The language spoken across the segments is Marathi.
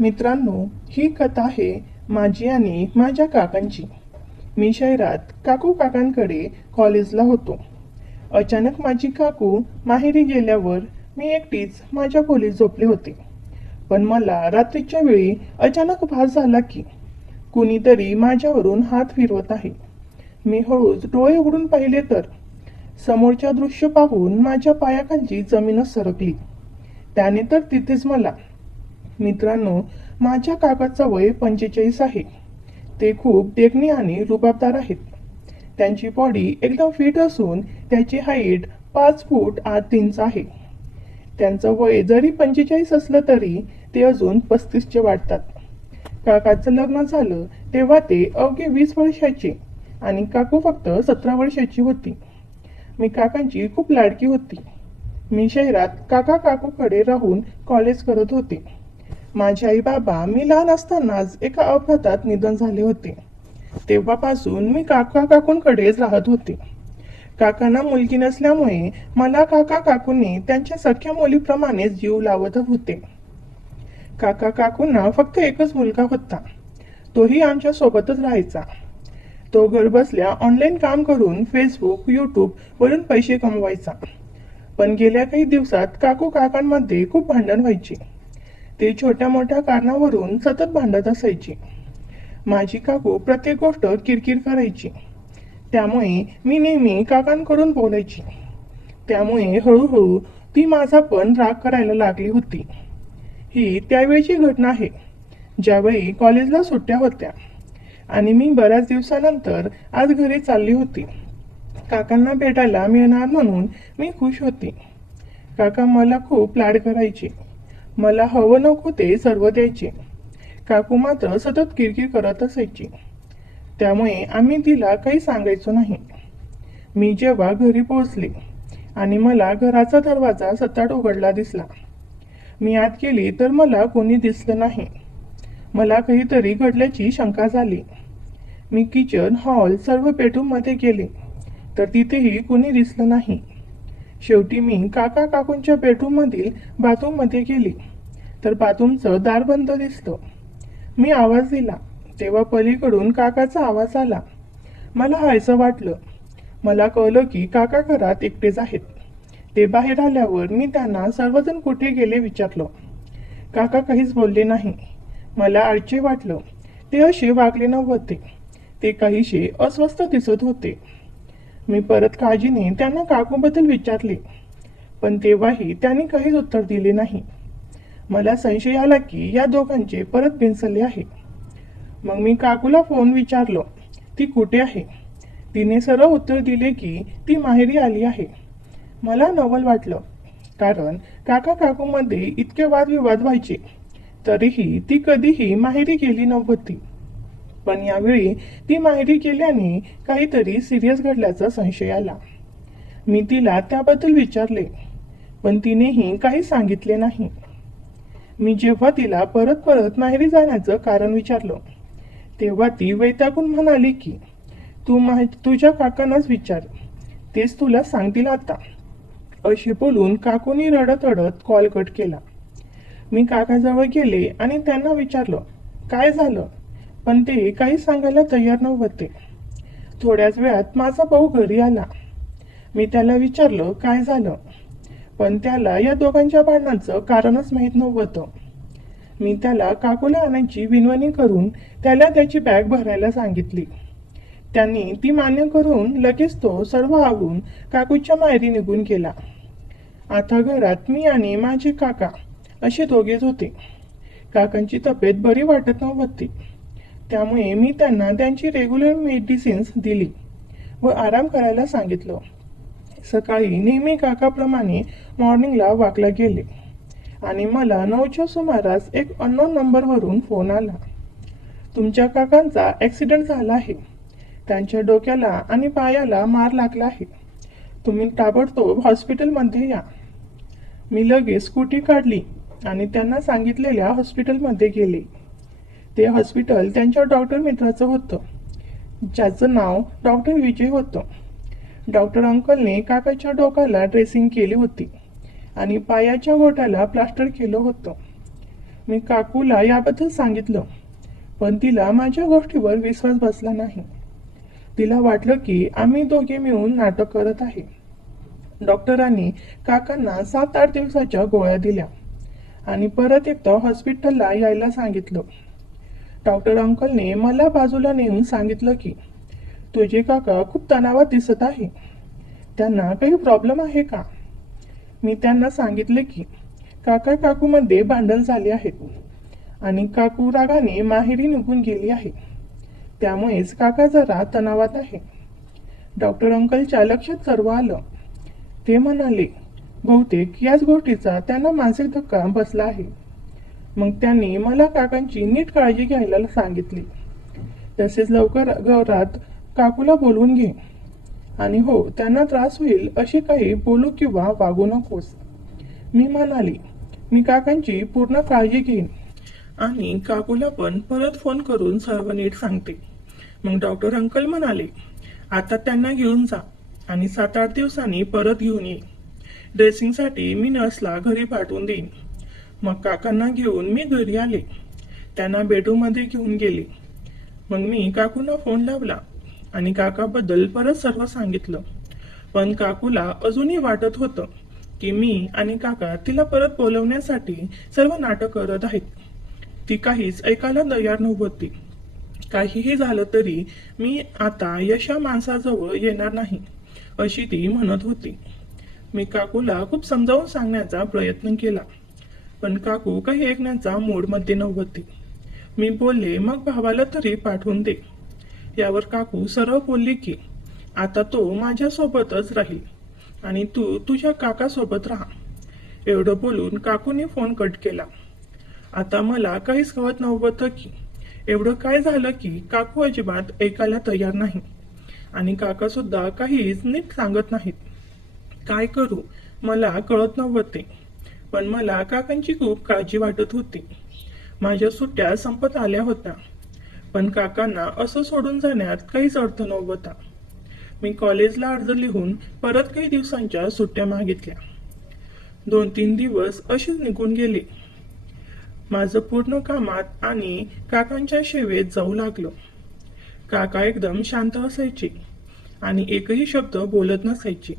मित्रांनो, ही कथा आहे माझी आणि माझ्या काकांची. मी शहरात काकू काकांकडे कॉलेजला होतो. अचानक माझी काकू माहेरी गेल्यावर मी एकटीच माझ्या खोलीत झोपले होते. पण मला रात्रीच्या वेळी अचानक भास झाला की कुणीतरी माझ्यावरून हात फिरवत आहे. मी हळूच डोळे उघडून पाहिले तर समोरच्या दृश्य पाहून माझ्या पायाखालची जमीनच सरकली. त्याने तर तिथेच मला. मित्रांनो, माझ्या काकाचं वय 45 आहे. ते खूप देखणी आणि रुबाबदार आहेत. त्यांची बॉडी एकदम फिट असून त्याची हाईट 5 फूट 8 इंच आहे. त्यांचं वय जरी 45 असलं तरी ते अजून 35चे वाटतात. काकाचं लग्न झालं तेव्हा ते अवघे 20 वर्षाचे आणि काकू फक्त 17 वर्षाची होती. मी काकांची खूप लाडकी होती. मी शहरात काका काकूकडे राहून कॉलेज करत होते. माझे आई बाबा मी लहान असतानाच एका अपघातात निधन झाले होते. तेव्हापासून मी काका काकूंकडेच राहत होते. काकांना मुलगी नसल्यामुळे मला काका काकूंनी त्यांच्या सख्या मुलीप्रमाणे जीव लावत होते. काका काकूंना फक्त एकच मुलगा होता. तोही आमच्या सोबतच राहायचा. तो घरबसल्या ऑनलाईन काम करून फेसबुक, यूट्यूब वरून पैसे कमवायचा. पण गेल्या काही दिवसात काकू काकांमध्ये खूप भांडण व्हायचे. ते छोट्या मोठ्या कारणावरून सतत भांडत असायचे. माझी काकू प्रत्येक गोष्ट किरकिर करायची. त्यामुळे मी नेहमी काकांकडून बोलायची. त्यामुळे हळूहळू ती माझा पण राग करायला लागली होती. ही त्यावेळची घटना आहे, ज्यावेळी कॉलेजला सुट्ट्या होत्या आणि मी बऱ्याच दिवसानंतर आज घरी चालली होती. काकांना भेटायला मिळणार म्हणून मी खुश होती. काका मला खूप लाड करायचे. मला हवं नको ते सर्व द्यायचे. काकू मात्र सतत किरकिर करत असायची. त्यामुळे आम्ही तिला काही सांगायचो नाही. मी जेव्हा घरी पोहोचले आणि मला घराचा दरवाजा सताड उघडला दिसला. मी आत गेली तर मला कोणी दिसलं नाही. मला काहीतरी घडल्याची शंका झाली. मी किचन, हॉल, सर्व बेडरूममध्ये गेले तर तिथेही कुणी दिसलं नाही. शेवटी मी काका काकूंच्या बेडरूममधील बाथरूममध्ये गेली तर बाथरूमचं दार बंद दिसलं. मी आवाज दिला तेव्हा पलीकडून काकाचा आवाज आला. मला हायसं वाटलं. मला कळलं की काका घरात एकटेच आहेत. ते बाहेर आल्यावर मी त्यांना सर्वजण कुठे गेले विचारलं. काका काहीच बोलले नाही. मला आश्चर्य वाटलं. ते असे वागले नव्हते. ते काहीसे अस्वस्थ दिसत होते. मी परत काळजीने त्यांना काकूबद्दल विचारले, पण तेव्हाही त्यांनी काहीच उत्तर दिले नाही. मला संशय आला की या दोघांचे परत बिनसले आहे. मग मी काकूला फोन विचारलो, ती कुठे आहे? तिने सरळ उत्तर दिले की ती माहेरी आली आहे. मला नवल वाटलं, कारण काका काकूमध्ये इतके वादविवाद व्हायचे तरीही ती कधीही माहेरी गेली नव्हती. पण यावेळी ती माहेरी गेल्याने काहीतरी सिरियस घडल्याचा संशय आला. मी तिला त्याबद्दल विचारले, पण तिनेही काही सांगितले नाही. मी जेव्हा तिला परत परत माहेरी जाण्याचं कारण विचारलं तेव्हा ती वैतागून म्हणाली की तुझ्या काकांनाच विचार, तेच तुला सांगतील आता. असे बोलून काकूनी रडत रडत कॉल कट केला. मी काकाजवळ गेले आणि त्यांना विचारलं काय झालं, पण ते काही सांगायला तयार नव्हते. थोड्याच वेळात माझा भाऊ घरी आला. मी त्याला विचारलं काय झालं, पण त्याला या दोघांच्या भांडणाचं कारणच माहीत नव्हतं. मी त्याला काकूला आणायची विनवणी करून त्याला त्याची बॅग भरायला सांगितली. त्यांनी ती मान्य करून लगेच तो सर्व आवरून काकूच्या माहेरी निघून गेला. आता घरात मी आणि माझे काका असे दोघेच होते. काकांची तब्येत बरी वाटत नव्हती. त्यामुळे मी त्यांना त्यांची रेग्युलर मेडिसिन्स दिली व आराम करायला सांगितलं. सकाळी नेहमी काकाप्रमाणे मॉर्निंगला वॉकला गेले आणि मला 9च्या सुमारास एक अननोन नंबरवरून फोन आला. तुमच्या काकांचा ॲक्सिडेंट झाला आहे. त्यांच्या डोक्याला आणि पायाला मार लागला आहे. तुम्ही ताबडतोब हॉस्पिटलमध्ये या. मी लगेच स्कूटी काढली आणि त्यांना सांगितलेल्या हॉस्पिटलमध्ये गेले. ते हॉस्पिटल त्यांच्या डॉक्टर मित्राचं होतं, ज्याचं नाव डॉक्टर विजय होतं. डॉक्टर अंकलने काकाच्या डोक्याला ड्रेसिंग केली होती आणि पायाच्या गोट्याला प्लास्टर केलं होतं. मी काकूला याबद्दल सांगितलं, पण तिला माझ्या गोष्टीवर विश्वास बसला नाही. तिला वाटलं की आम्ही दोघे मिळून नाटक करत आहे. डॉक्टरांनी काकांना 7-8 दिवसाच्या गोळ्या दिल्या आणि परत एकदा हॉस्पिटलला यायला सांगितलं. डॉक्टर अंकलने मला बाजूला नेऊन सांगितलं की तुझे काका खूप तणावात दिसत आहे. त्यांना काही प्रॉब्लेम आहे का? मी त्यांना सांगितले की काका काकूमध्ये भांडण झाले आहेत आणि काकू रागाने माहेरी निघून गेली आहे. त्यामुळेच काका जरा तणावात आहे. डॉक्टर अंकलच्या लक्षात सर्व आलं. ते म्हणाले, बहुतेक याच गोष्टीचा त्यांना मानसिक धक्का बसला आहे. मग त्यांनी मला काकांची नीट काळजी घ्यायला सांगितली. तसेच लवकर घरात काकूला बोलवून घे आणि हो, त्यांना त्रास होईल असे काही बोलू किंवा वागू नकोस. मी म्हणाली, मी काकांची पूर्ण काळजी घेईन आणि काकूला पण परत फोन करून सर्व नीट सांगते. मग डॉक्टर अंकल म्हणाले, आता त्यांना घेऊन जा आणि 7-8 दिवसांनी परत घेऊन ये. ड्रेसिंगसाठी मी नर्सला घरी पाठवून देईन. मग काकांना घेऊन मी घरी आले. त्यांना बेडरूममध्ये घेऊन गेले. मग मी काकूंना फोन लावला आणि काकाबद्दल परत सर्व सांगितलं. पण काकूला अजूनही वाटत होतं की मी आणि काका तिला परत बोलवण्यासाठी सर्व नाटक करत आहेत. ती काहीच ऐकायला तयार नव्हती. काहीही झालं तरी मी आता यशा माणसाजवळ येणार नाही अशी ती म्हणत होती. मी काकूला खूप समजावून सांगण्याचा प्रयत्न केला, पण काकू काही ऐकण्याचा मूडमध्ये नव्हती. मी बोलले, मग भावाला तरी पाठवून दे. यावर काकू सरळ बोलली की आता तो माझ्यासोबतच राहील आणि तू तुझ्या काकासोबत राहा. एवढं बोलून काकूने फोन कट केला. आता मला काहीच कळत नव्हतं की एवढं काय झालं की काकू अजिबात ऐकायला तयार नाही आणि काका सुद्धा काहीच नीट सांगत नाहीत. काय करू मला कळत नव्हते, पण मला काकांची खूप काळजी वाटत होती. माझ्या सुट्ट्या संपत आल्या होत्या, पण काकांना असं सोडून जाण्यात काहीच अर्थ नव्हता. मी कॉलेजला अर्ज लिहून परत काही दिवसांच्या सुट्ट्या मागितल्या. 2-3 दिवस अशीच निघून गेले. माझं पूर्ण कामात आणि काकांच्या सेवेत जाऊ लागलं. काका एकदम शांत असायचे आणि एकही शब्द बोलत नसायचे.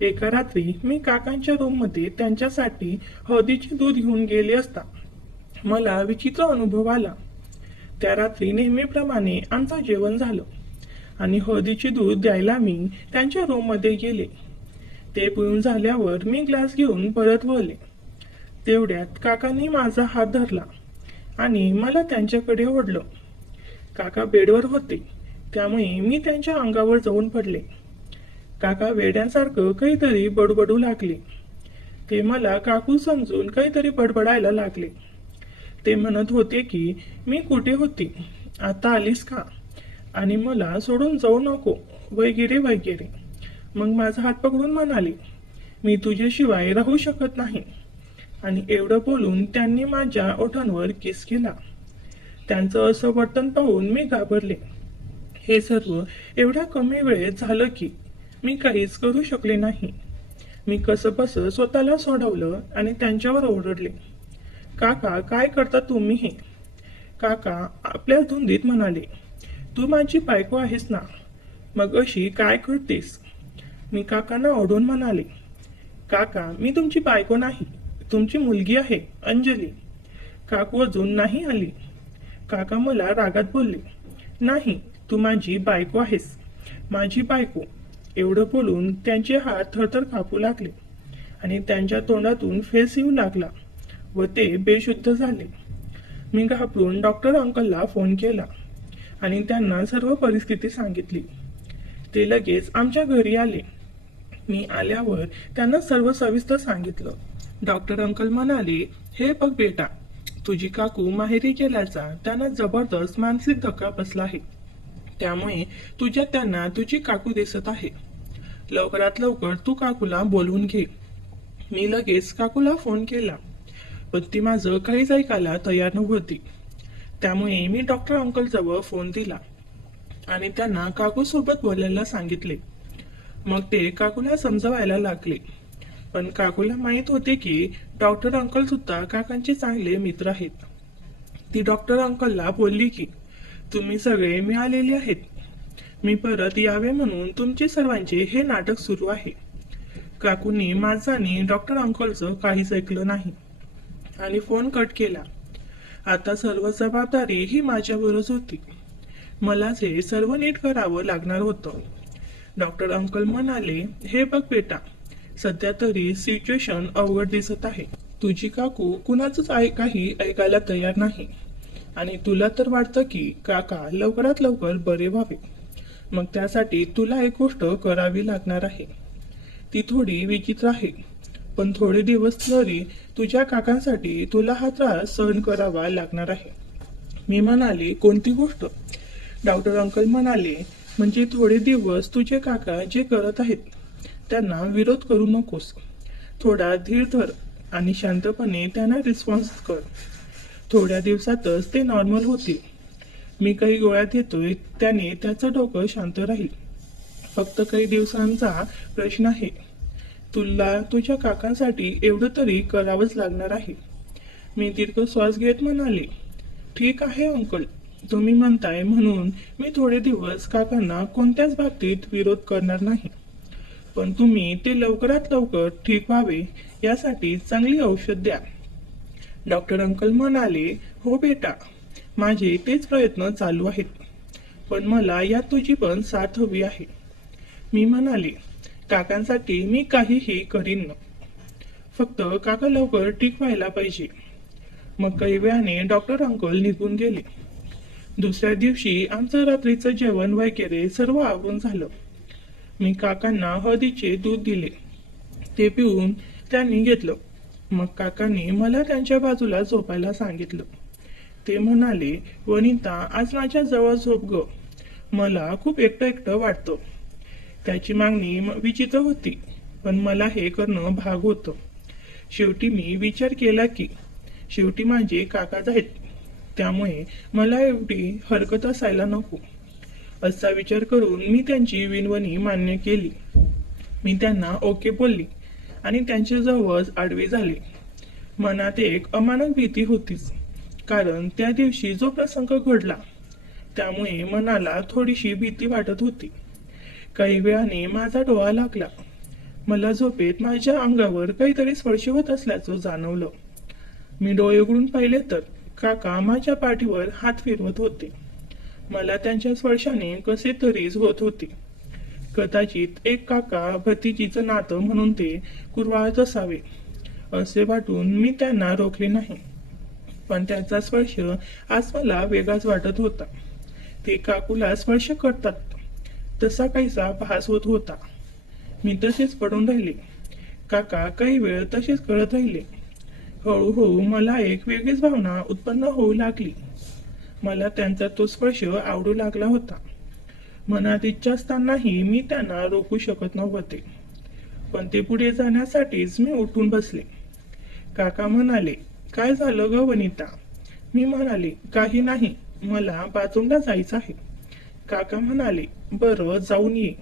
एका रात्री मी काकांच्या रूममध्ये त्यांच्यासाठी हळदीचे दूध घेऊन गेले असता मला विचित्र अनुभव आला. त्या रात्री नेहमीप्रमाणे आमचं जेवण झालं आणि हळदीचे दूध द्यायला मी त्यांच्या रूममध्ये गेले. ते पिऊन झाल्यावर मी ग्लास घेऊन परत वळले. तेवढ्यात काकांनी माझा हात धरला आणि मला त्यांच्याकडे ओढलं. काका बेडवर होते, त्यामुळे मी त्यांच्या अंगावर जाऊन पडले. काका वेड्यांसारखं काहीतरी बडबडू लागले. ते मला काकू समजून काहीतरी बडबडायला लागले. ते म्हणत होते की मी कुठे होती, आता आलीस का, आणि मला सोडून जाऊ नको, वगैरे वगैरे. मग माझा हात पकडून म्हणाले, मी तुझ्याशिवाय राहू शकत नाही. आणि एवढं बोलून त्यांनी माझ्या ओठांवर किस केला. त्यांचं असं वर्तन पाहून मी घाबरले. हे सर्व एवढ्या कमी वेळेत झालं की मी काहीच करू शकले नाही. मी कसंबसं स्वतःला सोडवलं आणि त्यांच्यावर ओरडले, काका काय करता तुम्ही हे? काका आपल्या धुंदीत म्हणाले, तू माझी बायको आहेस ना, मग अशी काय करतेस? मी काकांना ओढून म्हणाले, काका मी तुमची बायको नाही, तुमची मुलगी आहे अंजली. काकू अजून नाही आली. काका मला रागात बोलले, नाही तू माझी बायको आहेस, माझी बायको. एवढं बोलून त्यांचे हात थरथर कापू लागले आणि त्यांच्या तोंडातून फेस येऊ लागला व ते बेशुद्ध झाले. मी घाबरून डॉक्टर अंकलला फोन केला आणि त्यांना सर्व परिस्थिती सांगितली. ते लगेच आमच्या घरी आले. मी आल्यावर त्यांना सर्व सविस्तर सांगितलं. डॉक्टर अंकल म्हणाले, हे बघ बेटा, तुझी काकू माहेरी गेल्याचा त्यांना जबरदस्त मानसिक धक्का बसला आहे. त्यामुळे तुझ्यात त्यांना तुझी काकू दिसत आहे. लवकरात लवकर तू काकूला बोलवून घे. मी लगेच काकूला फोन केला, पण ती माझं काहीच ऐकायला तयार नव्हती. त्यामुळे मी डॉक्टर अंकल जवळ फोन दिला आणि त्यांना काकू सोबत बोलायला सांगितले. मग ते काकूला समजावायला लागले. पण काकूला माहित होते की डॉक्टर अंकल सुद्धा काकांचे चांगले मित्र आहेत. ती डॉक्टर अंकलला बोलली की तुम्ही सगळे मिळालेले आहेत. मी परत यावे म्हणून तुमचे सर्वांचे हे नाटक सुरू आहे. काकूंनी माझं आणि डॉक्टर अंकलचं काहीच ऐकलं नाही आणि फोन कट केला. आता सर्व जबाबदारी ही माझ्यावरच होती. मलाच हे सर्व नीट करावं लागणार होतं. डॉक्टर अंकल म्हणाले, हे बघ बेटा, सध्या तरी सिच्युएशन अवघड दिसत आहे. तुझी काकू कुणाचंच काही ऐकायला तयार नाही आणि तुला तर वाटतं की काका लवकरात लवकर बरे व्हावे. मग त्यासाठी तुला एक गोष्ट करावी लागणार आहे. ती थोडी विचित्र आहे, पण थोडे दिवस तरी तुझ्या काकांसाठी तुला हा त्रास सहन करावा लागणार आहे. मी म्हणाले, कोणती गोष्ट? डॉक्टर अंकल म्हणाले, म्हणजे थोडे दिवस तुझे काका जे करत आहेत त्यांना विरोध करू नकोस. थोडा धीर धर आणि शांतपणे त्यांना रिस्पॉन्स कर. थोड्या दिवसातच ते नॉर्मल होतील. मी काही गोळ्या देतोय, त्याने त्याचं डोकं शांत राहील. फक्त काही दिवसांचा प्रश्न आहे. तुला तुझ्या काकांसाठी एवढं तरी करावंच लागणार आहे. मी दीर्घ श्वास घेत म्हणाले, ठीक आहे अंकल, तुम्ही म्हणताय म्हणून मी थोडे दिवस काकांना कोणत्याच बाबतीत विरोध करणार नाही. पण तुम्ही ते लवकरात लवकर ठीक व्हावे यासाठी चांगली औषध द्या. डॉक्टर अंकल म्हणाले, हो बेटा, माझे तेच प्रयत्न चालू आहेत, पण मला यात तुझी पण साथ हवी आहे. मी म्हणाले, काकांसाठी मी काहीही करीन. फक्त काका लवकर ठीक व्हायला पाहिजे. मग काही वेळाने डॉक्टर अंकल निघून गेले. दुसऱ्या दिवशी आमचं रात्रीचं जेवण वगैरे सर्व आवरून झालं. मी काकांना हळदीचे दूध दिले. ते पिऊन त्यांनी घेतलं. मग काकांनी मला त्यांच्या बाजूला झोपायला सांगितलं. ते म्हणाले, वनिता, आज माझ्या जवळ झोप ग. मला खूप एकटं एकटं वाटतं. त्याची मागणी विचित्र होती, पण मला हे करणं भाग होतं. शेवटी मी विचार केला की शेवटी माझे काकाच आहेत, त्यामुळे मला एवढी हरकत असायला नको. असा विचार करून मी त्यांची विनवणी मान्य केली. मी त्यांना ओके बोलली आणि त्यांच्या जवळच आडवे झाले. मनात एक अमानक भीती होतीच, कारण त्या दिवशी जो प्रसंग घडला त्यामुळे मनाला थोडीशी भीती वाटत होती. काही वेळाने माझा डोळा लागला. मला झोपेत माझ्या अंगावर काहीतरी स्पर्श होत असल्याचं जाणवलं. मी डोळे उघडून पाहिले तर काका माझ्या पाठीवर हात फिरवत होते. मला त्यांच्या स्पर्शाने कसे तरीच होत होते. कदाचित एक काका भतीजीचं नातं म्हणून ते कुरवाळत असावे असे वाटून मी त्यांना रोखले नाही. पण त्यांचा स्पर्श आज मला वेगळाच वाटत होता. ते काकूला स्पर्श करतात तसा काहीसा भास होत होता. मी तसेच पडून राहिले. काका काही वेळ तसेच करत राहिले. हळूहळू मला एक वेगळीच भावना उत्पन्न होऊ लागली. मला त्यांचा तो स्पर्श आवडू लागला होता. मनात इच्छा असतानाही मी त्यांना रोखू शकत नव्हते. पण ते पुढे जाण्यासाठीच मी उठून बसले. काका म्हणाले, काय झालं ग वनिता? मी म्हणाले, काही नाही, मला बाथरूमला जायचं आहे. काका म्हणाले, बरं, जाऊन ये.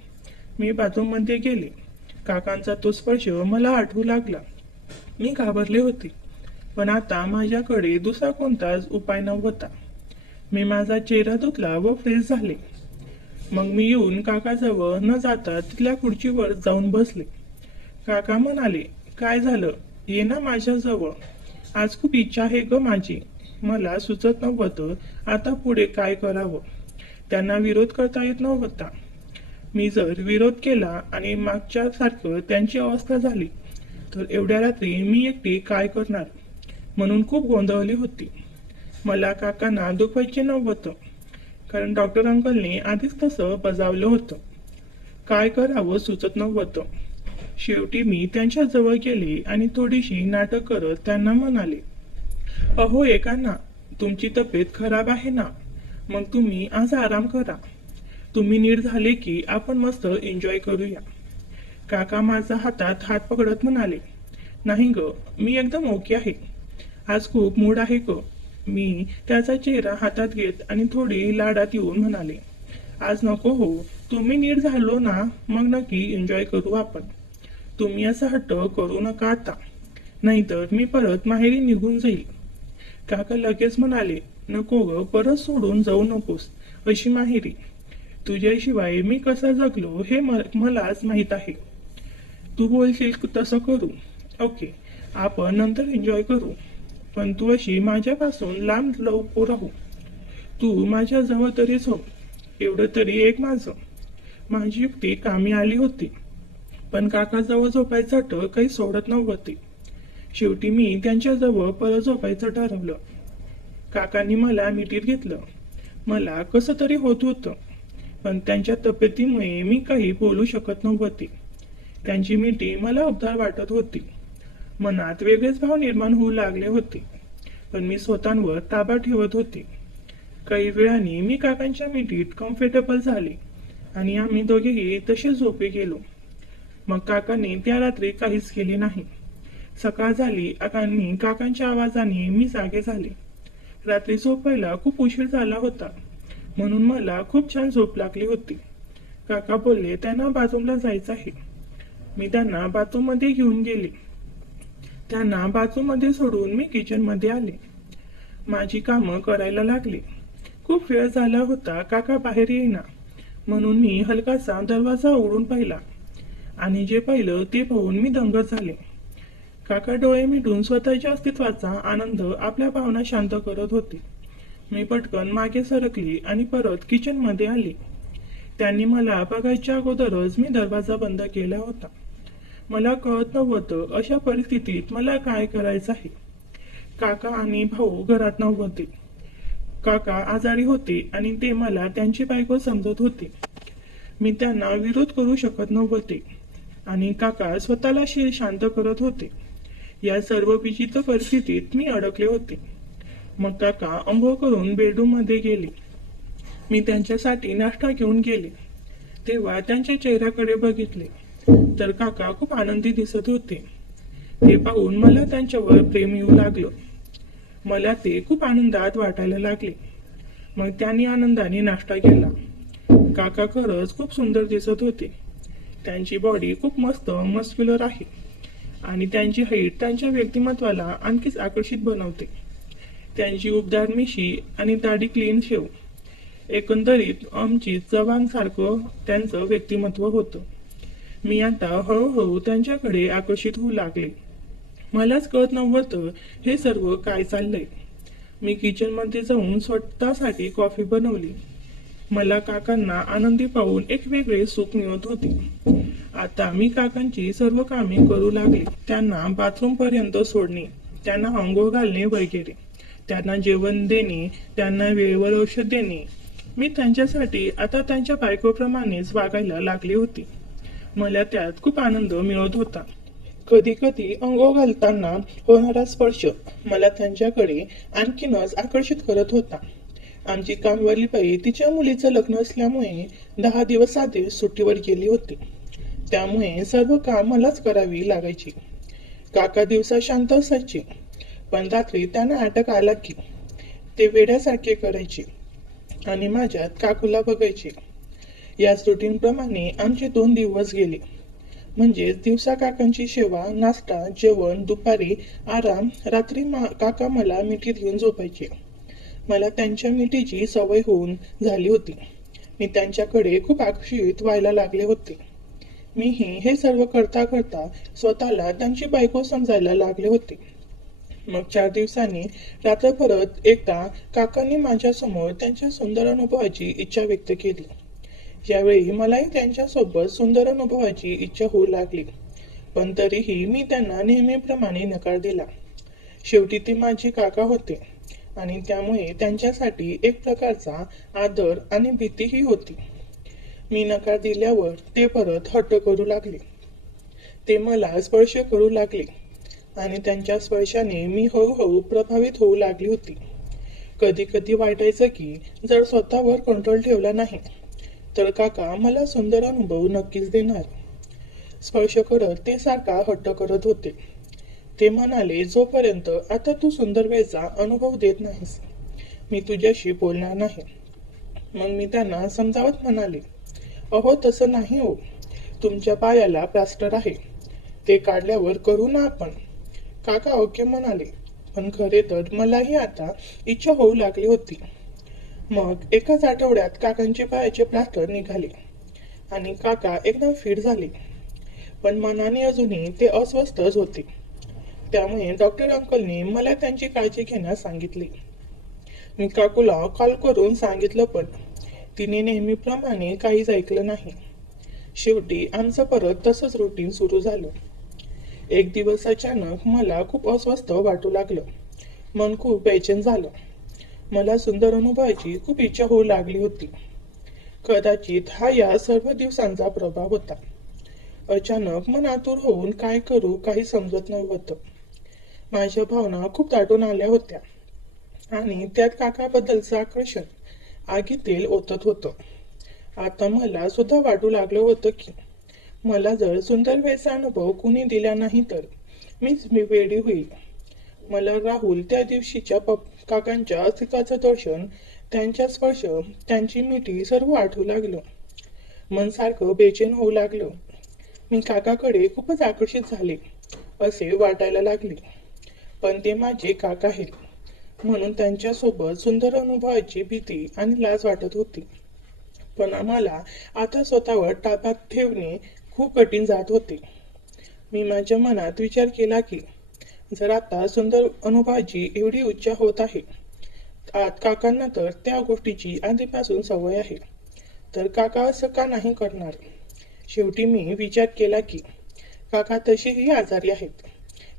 मी बाथरूममध्ये गेले. काकांचा तो स्पर्श मला आठवू लागला. मी घाबरले होते, पण आता माझ्याकडे दुसरा कोणताच उपाय नव्हता. मी माझा चेहरा धुतला व फ्रेश झाले. मग मी येऊन काकाजवळ न जाता तिथल्या खुर्चीवर जाऊन बसले. काका म्हणाले, काय झालं? ये ना माझ्याजवळ. आज खूप इच्छा आहे ग माझी. मला सुचत नव्हतं आता पुढे काय करावं. त्यांना विरोध करता येत नव्हता. मी जर विरोध केला आणि मागच्या सारखं त्यांची अवस्था झाली तर एवढ्या रात्री मी एकटी काय करणार म्हणून खूप गोंधळली होती. मला काकांना दुखवायचे नव्हतं, कारण डॉक्टर अंकलने आधीच तसं बजावलं होतं. काय करावं सुचत नव्हतं. शेवटी मी त्यांच्या जवळ गेले आणि थोडीशी नाटक करत त्यांना म्हणाले, अहो एकांना, तुमची तब्येत खराब आहे ना, मग तुम्ही आज आराम करा. तुम्ही नीट झाले की आपण मस्त एन्जॉय करूया. काका माझा हातात हात पकडत म्हणाले, नाही ग, मी एकदम ओके आहे. आज खूप मूड आहे ग. मी त्याचा चेहरा हातात घेत आणि थोडी लाडात येऊन म्हणाले, आज नको हो, तुम्ही नीट झालो ना, मग नक्की एन्जॉय करू आपण. तुम्ही असा हट्ट करू नका आता, नाहीतर मी परत माहेरी निघून जाईल. काका लगेच म्हणाले, नको ग, परत सोडून जाऊ नकोस अशी माहेरी. तुझ्याशिवाय मी कसा जगलो हे मलाच माहीत आहे. तू बोलशील तसं करू. ओके, आपण नंतर एन्जॉय करू, पण तू अशी माझ्यापासून लांब लवकर राहू. तू माझ्या जवळ तरीच हो, एवढं तरी एक माझं. माझी युक्ती कामी आली होती, पण काकाजवळ झोपायचं हट्ट काही सोडत नव्हते. शेवटी मी त्यांच्याजवळ परत झोपायचं ठरवलं. काकांनी मला मिठीत घेतलं. मला कसं तरी होत होतं, पण त्यांच्या तब्येतीमुळे मी काही बोलू शकत नव्हते. त्यांची मिठी मला उबदार वाटत होती. मनात वेगळेच भाव निर्माण होऊ लागले होते, पण मी स्वतःवर ताबा ठेवत होते. काही वेळाने मी काकांच्या मिठीत कम्फर्टेबल झाले आणि आम्ही दोघेही तसे झोपे गेलो. मग काकांनी त्या रात्री काहीच केले नाही. सकाळ झाली आणि काकांच्या आवाजाने मी जागे झाले. रात्री झोपायला खूप उशीर झाला होता, म्हणून मला खूप छान झोप लागली होती. काका बोलले त्यांना बाथरूमला जायचं आहे. मी त्यांना बाथरूममध्ये घेऊन गेले. त्यांना बाथरूममध्ये सोडून मी किचनमध्ये आले. माझी कामं करायला लागले. खूप वेळ झाला होता काका बाहेर येईना, म्हणून मी हलकासा दरवाजा उघडून पाहिला आणि जे पाहिलं ते पाहून मी दंगत झाले. काका डोळे मिटून स्वतःच्या अस्तित्वाचा आनंद, आपल्या भावना शांत करत होते. मी पटकन मागे सरकली आणि परत किचनमध्ये आले. त्यांनी मला बघायच्या अगोदरच मी दरवाजा बंद केला होता. मला कळत नव्हतं अशा परिस्थितीत मला काय करायचं आहे. काका आणि भाऊ घरात नव्हते. काका आजारी होते आणि ते मला त्यांची बायको समजत होते. मी त्यांना विरोध करू शकत नव्हते आणि काका स्वतःला शांत करत होते. या सर्व विचित्र परिस्थितीत मी अडकले होते. मग काका अंघोळ करून बेडरूम मध्ये गेले. मी त्यांच्यासाठी नाश्ता घेऊन गेले. तेव्हा त्यांच्या चेहऱ्याकडे बघितले तर काका खूप आनंदी दिसत होते. ते पाहून मला त्यांच्यावर प्रेम येऊ लागलं. मला ते खूप आनंदात वाटायला लागले. मग त्यांनी आनंदाने नाश्ता केला. काका खरंच खूप सुंदर दिसत होते. त्यांची बॉडी खूप मस्त मस्क्युलर आहे आणि त्यांची हाईट त्यांच्या व्यक्तिमत्वाला आणखीच आकर्षित बनवते. त्यांची उबदार मिशी आणि दाढी क्लीन शेव, एकंदरीत आमची जवानसारखं त्यांचं व्यक्तिमत्व होतं. मी आता हळूहळू त्यांच्याकडे आकर्षित होऊ लागले. मलाच कळत नव्हतं हे सर्व काय चाललंय. मी किचनमध्ये जाऊन स्वतःसाठी कॉफी बनवली. मला काकांना आनंदी पाहून एक वेगळे सुख मिळत होते. आता मी काकांची सर्व कामे करू लागले. त्यांना बाथरूम पर्यंत सोडणे, त्यांना अंघोळ घालणे वगैरे, त्यांना जेवण देणे, त्यांना वेळेवर औषध देणे. मी त्यांच्यासाठी आता त्यांच्या बायकोप्रमाणेच वागायला लागले होते. मला त्यात खूप आनंद मिळत होता. कधी कधी अंघोळ घालताना होणारा स्पर्श मला त्यांच्याकडे आणखीनच आकर्षित करत होता. आमची कामवाली बाई तिच्या मुलीचं लग्न असल्यामुळे 10 दिवस आधी सुट्टीवर गेली होती. त्यामुळे सर्व काम मलाच करावी लागायची. काका दिवसा शांत असायचे, पण रात्री त्यांना अटक आला की ते वेड्यासारखे करायचे आणि माझ्यात काकूला बघायचे. याच रुटीनप्रमाणे आमचे 2 दिवस गेले. म्हणजेच दिवसा काकांची सेवा, नाश्ता, जेवण, दुपारी आराम, रात्री काका मला मिठीत घेऊन झोपायचे. मला त्यांच्या मिठीची सवय होऊन झाली होती. मी त्यांच्याकडे खूप आकर्षित व्हायला लागले होते. मीही हे सर्व करता करता स्वतःला त्यांची बायको समजायला लागले होते. मग 4 दिवसांनी रात्र परत एकदा काकांनी माझ्यासमोर त्यांच्या सुंदर अनुभवाची इच्छा व्यक्त केली. यावेळी मलाही त्यांच्यासोबत सुंदर अनुभवाची इच्छा होऊ लागली, पण तरीही मी त्यांना नेहमीप्रमाणे नकार दिला. शेवटी ते माझे काका होते आणि त्यामुळे त्यांच्यासाठी एक प्रकारचा आदर आणि भीतीही होती. मी नकार दिल्यावर ते परत हट्ट करू लागले. ते मला स्पर्श करू लागले आणि त्यांच्या स्पर्शाने मी हळूहळू प्रभावित होऊ लागली होती. कधी कधी वाटायचं की जर स्वतःवर कंट्रोल ठेवला नाही तर काका मला सुंदर अनुभव नक्कीच देणार. स्पर्श करत ते सारखा हट्ट करत होते. ते म्हणाले, जोपर्यंत आता तू सुंदर वेळचा अनुभव देत नाहीस, मी तुझ्याशी बोलणार नाही. मग मी त्यांना समजावत म्हणाले, अहो तसं नाही हो, तुमच्या पायाला प्लास्टर आहे. ते काढल्यावर करू ना आपण, काका ओके म्हणाले. पण खरे तर मलाही आता इच्छा होऊ लागली होती. मग एकाच आठवड्यात काकांचे पायाचे प्लास्टर निघाले आणि काका एकदम फिट झाले. पण मनाने अजूनही ते अस्वस्थच होते. त्यामुळे डॉक्टर अंकलने मला त्यांची काळजी घेण्यास सांगितले. मी काकूला कॉल करून सांगितलं, पण तिने नेहमीप्रमाणे काहीच ऐकलं नाही. शेवटी आमचं परत तसंच रुटीन सुरू झालं. एक दिवस अचानक मला खूप अस्वस्थ वाटू लागलं. मन खूप बेचैन झालं. मला सुंदर अनुभवायची खूप इच्छा होऊ लागली होती. कदाचित हा या सर्व दिवसांचा प्रभाव होता. अचानक मन आतुर होऊन काय करू काही समजत नव्हतं. माझ्या भावना खूप दाटून आल्या होत्या आणि त्यात काकाबद्दलचं आकर्षण आगीतील ओतत होतं. आता मला सुद्धा वाटू लागलं होतं की मला जर सुंदर वेळचा अनुभव कुणी दिला नाही तर मीच वेडी होईल. मला राहुल त्या दिवशीच्या काकांच्या अस्तित्वाचं दर्शन, त्यांच्या स्पर्श, त्यांची मिठी सर्व आठवू लागलं. मन सारखं बेचैन होऊ लागलं. मी काकाकडे खूपच आकर्षित झाले असे वाटायला लागले. पण ते माझे काका आहेत म्हणून त्यांच्यासोबत सुंदर अनुभवाची भीती आणि लाज वाटत होती. पण आम्हाला आता स्वतःवर ताब्यात ठेवणे खूप कठीण जात होते. मी माझ्या मनात विचार केला की जर आता सुंदर अनुभवाची एवढी इच्छा होत आहे, काकांना तर त्या गोष्टीची आधीपासून सवय आहे, तर काका असं का नाही करणार. शेवटी मी विचार केला की काका तसेही आजारी आहेत.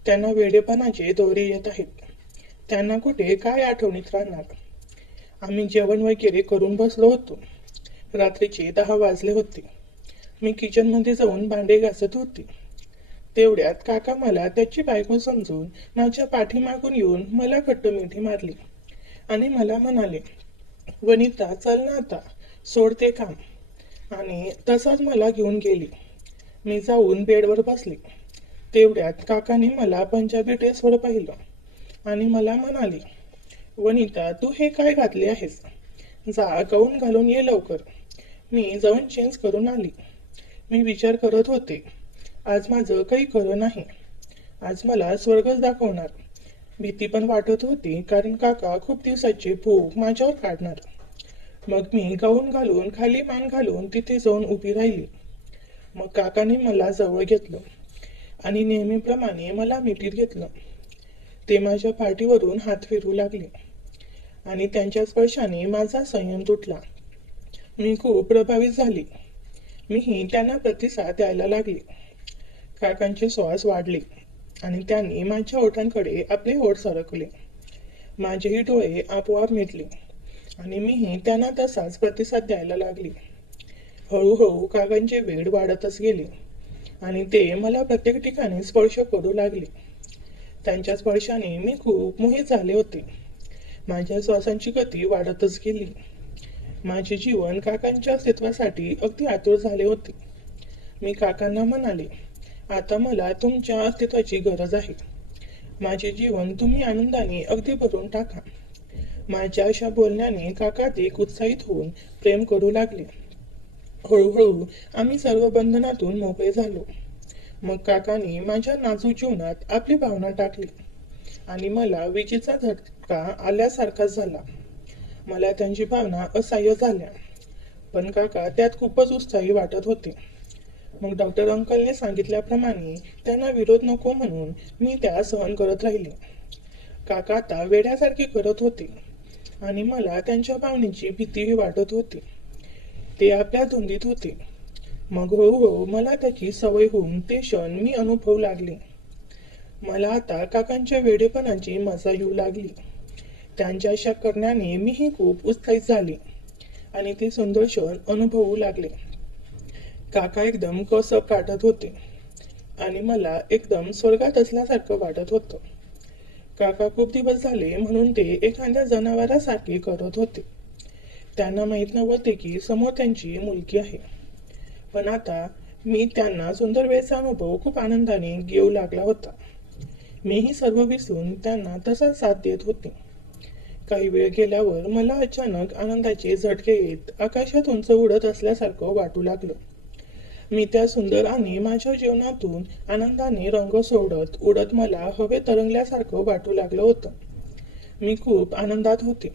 त्यांना वेडेपणाचे दौरे येत आहेत. त्यांना कुठे काय आठवणीत राहणार. आम्ही जेवण वगैरे करून बसलो होतो. रात्रीचे 10 वाजले होते. मी किचनमध्ये जाऊन भांडे घासत होते. तेवढ्यात काका मला त्याची बायको समजून माझ्या पाठीमागून येऊन मला घट्ट मिठी मारली आणि मला म्हणाले, वनिता चल ना आता, सोड ते काम. आणि तसाच मला घेऊन गेली. मी जाऊन बेडवर बसले. तेवढ्यात काकाने मला पंजाबी ड्रेसवर पाहिलं आणि मला म्हणाले, वनिता तू हे काय घातले आहेस, जा गाऊन घालून ये लवकर. मी जाऊन चेंज करून आली. मी विचार करत होते, आज माझं काही खरं नाही. आज मला स्वर्गच दाखवणार. भीती पण वाटत होती कारण काका खूप दिवसाची भूक माझ्यावर काढणार. मग मी गाऊन घालून खाली मान घालून तिथे जाऊन उभी राहिली. मग काकाने मला जवळ घेतलं आणि नेहमीप्रमाणे मला मिठीत घेतलं. ते माझ्या पाठीवरून हात फिरू लागले आणि त्यांच्या स्पर्शाने माझा संयम तुटला. मी खूप प्रभावित झाली. मीही त्यांना प्रतिसाद द्यायला लागले. काकांचे श्वास वाढले आणि त्यांनी माझ्या ओठांकडे आपले ओठ सरकले. माझेही डोळे आपोआप मिटले आणि मीही त्यांना तसाच प्रतिसाद द्यायला लागले. हळूहळू काकांचे वेळ वाढतच गेले आणि ते मला प्रत्येक ठिकाणी स्पर्श करू लागले. त्यांच्या स्पर्शाने मी खूप मोहित झाले होते. माझ्या श्वासांची गती वाढतच गेली. माझे जीवन काकांच्या अस्तित्वासाठी अगदी आतुर झाले होते. मी काकांना म्हणाले, आता मला तुमच्या अस्तित्वाची गरज आहे. माझे जीवन तुम्ही आनंदाने अगदी भरून टाका. माझ्या अशा बोलण्याने काका अधिक उत्साहित होऊन प्रेम करू लागले. हळूहळू आम्ही सर्व बंधनातून मोकळे झालो. मग काकाने माझ्या नाजूक जीवनात आपली भावना टाकली आणि मला विजेचा झटका आल्यासारखाच झाला. मला त्यांची भावना असह्य झाल्या, पण काका त्यात खूपच उत्साही वाटत होते. मग डॉक्टर अंकलने सांगितल्याप्रमाणे त्यांना विरोध नको म्हणून मी त्या सहन करत राहिले. काका आता वेड्यासारखे करत होते आणि मला त्यांच्या भावनेची भीतीही वाटत होती. ते आपल्या धुंदीत होते. मग हळूहळू मला त्याची सवय होऊन ते क्षण मी अनुभवू लागले. मला आता काकांच्या वेडेपणाची मजा येऊ लागली. त्यांच्या अशा करण्याने मीही खूप उत्साहित झाले आणि ते सुंदर क्षण अनुभवू लागले. काका एकदम कसब काढत होते आणि मला एकदम स्वर्गात असल्यासारखं वाटत होतं. काका खूप दिवस झाले म्हणून ते एखाद्या जनावरासारखे करत होते. त्यांना माहीत नव्हते की समोर त्यांची मुलगी आहे. पण आता मी त्यांना सुंदर वेळचा अनुभव खूप आनंदाने घेऊ लागला होता. मीही सर्व विसरून त्यांना तसा साथ देत होते. काही वेळ गेल्यावर मला अचानक आनंदाचे झटके येत आकाशात उंच उडत असल्यासारखं वाटू लागलं. मी त्या सुंदर आणि माझ्या जीवनातून आनंदाने रंग सोडत उडत मला हवे तरंगल्यासारखं वाटू लागलं होतं. मी खूप आनंदात होते.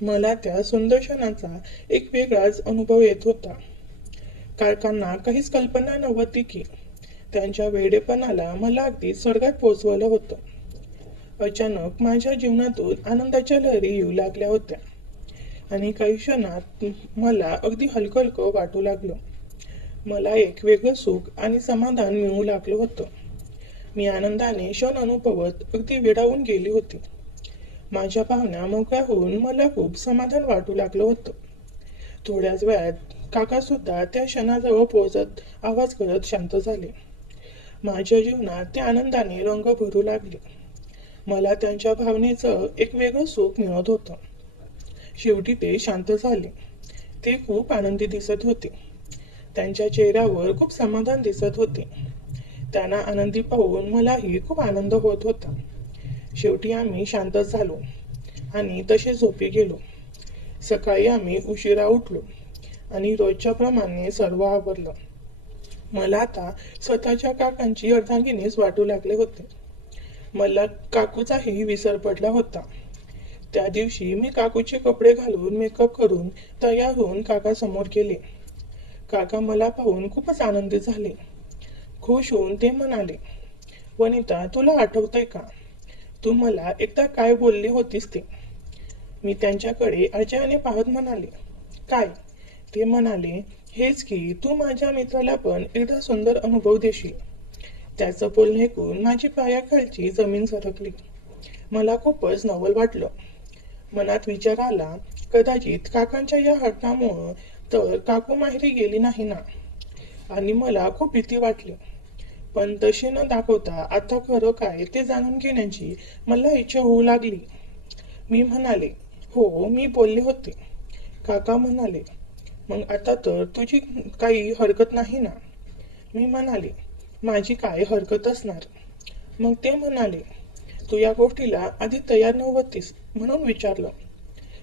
मला त्या सुंदर क्षणाचा एक वेगळाच अनुभव येत होता. काकांना काहीच कल्पना नव्हती की त्यांच्या वेडेपणाला मला अगदी स्वर्गात पोचवलं होतं. अचानक माझ्या जीवनातून आनंदाच्या लहरी येऊ लागल्या होत्या आणि काही क्षणात मला अगदी हलकं हलकं वाटू लागलं. मला एक वेगळं सुख आणि समाधान मिळू लागलं होतं. मी आनंदाने क्षण अनुभवत अगदी वेडावून गेली होती. माझ्या भावना मोकळ्या होऊन मला खूप समाधान वाटू लागलं होतं. थोड्याच वेळात काका सुद्धा त्या क्षणाजवळ पोहोचत आवाज करत शांत झाले. माझ्या जीवनात त्या आनंदाने रंग भरू लागले. मला त्यांच्या भावनेचं एक वेगळं सुख मिळत होतं. शेवटी ते शांत झाले. ते खूप आनंदी दिसत होते. त्यांच्या चेहऱ्यावर खूप समाधान दिसत होते. त्यांना आनंदी पाहून मलाही खूप आनंद होत होता. शेवटी आम्ही शांत झालो आणि तसे झोपी गेलो. सकाळी आम्ही उशिरा उठलो आणि रोजच्या प्रमाणे सर्व आवरलं. मला आता स्वतःच्या काकांची अर्धांगिनीच वाटू लागले होते. मला काकूचाही विसर पडला होता. त्या दिवशी मी काकूचे कपडे घालून मेकअप करून तयार होऊन काका समोर गेले. काका मला पाहून खूपच आनंदी झाले. खुश होऊन ते म्हणाले, वनिता, तुला आठवतंय का? तू मला एकदा काय बोलली होतीस ते? मी त्यांच्याकडे आश्चर्याने पाहत म्हणाले, काय? ते म्हणाले, हेच की तू माझ्या मित्राला पण एकदा सुंदर अनुभव देशील. त्याचं बोलणं ऐकून माझी पायाखालची जमीन सरकली. मला खूपच नवल वाटलं. मनात विचार आला, कदाचित काकांच्या या हट्टामुळं तर काकू माहेरी गेली नाही ना. आणि मला खूप भीती वाटली. पण तशी न दाखवता आता खरं काय ते जाणून घेण्याची मला इच्छा होऊ लागली. मी म्हणाले, हो, मी बोलले होते. काका म्हणाले, मग आता तर तुझी काही हरकत नाही ना? मी म्हणाले, माझी काय हरकत असणार? मग ते म्हणाले, तू या गोष्टीला आधी तयार नव्हतीस म्हणून विचारलं.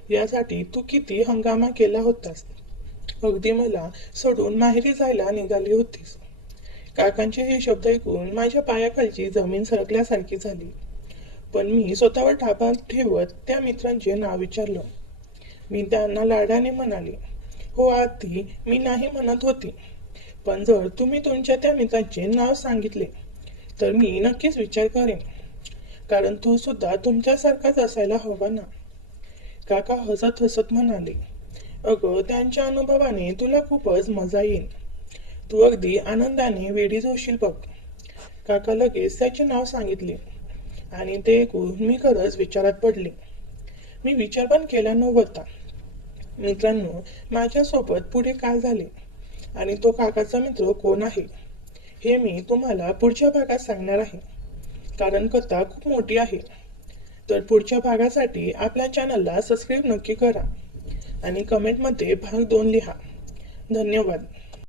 यासाठी तू किती हंगामा केला होतास. अगदी मला सोडून माहेरी जायला निघाली होतीस. काकांचे हे शब्द ऐकून माझ्या पायाखालची जमीन सरकल्यासारखी झाली. पण मी स्वतःवर ठापा ठेवत त्या मित्रांचे नाव विचारलं. मी त्यांना लाडाने म्हणाले, हो आधी मी नाही म्हणत होती. पण जर तुम्ही तुमच्या त्या मित्रांचे नाव सांगितले तर मी नक्कीच विचार करेन. कारण तू सुद्धा तुमच्यासारखाच असायला हवा ना. काका हसत हसत म्हणाले, अगं, त्यांच्या अनुभवाने तुला खूपच मजा येईल. तू अगदी आनंदाने वेडीच होशील बघ. काका लगेच त्याचे नाव सांगितले आणि ते ऐकून मी खरंच विचारात पडले. मी विचार पण केला नव्हता. मित्रांनो, माझ्यासोबत पुढे काय झाले आणि तो काकाचा मित्र कोण आहे हे मी तुम्हाला पुढच्या भागात सांगणार आहे. कारण कथा खूप मोठी आहे. तर पुढच्या भागासाठी आपल्या चॅनलला सबस्क्राईब नक्की करा आणि कमेंटमध्ये भाग 2 लिहा. धन्यवाद.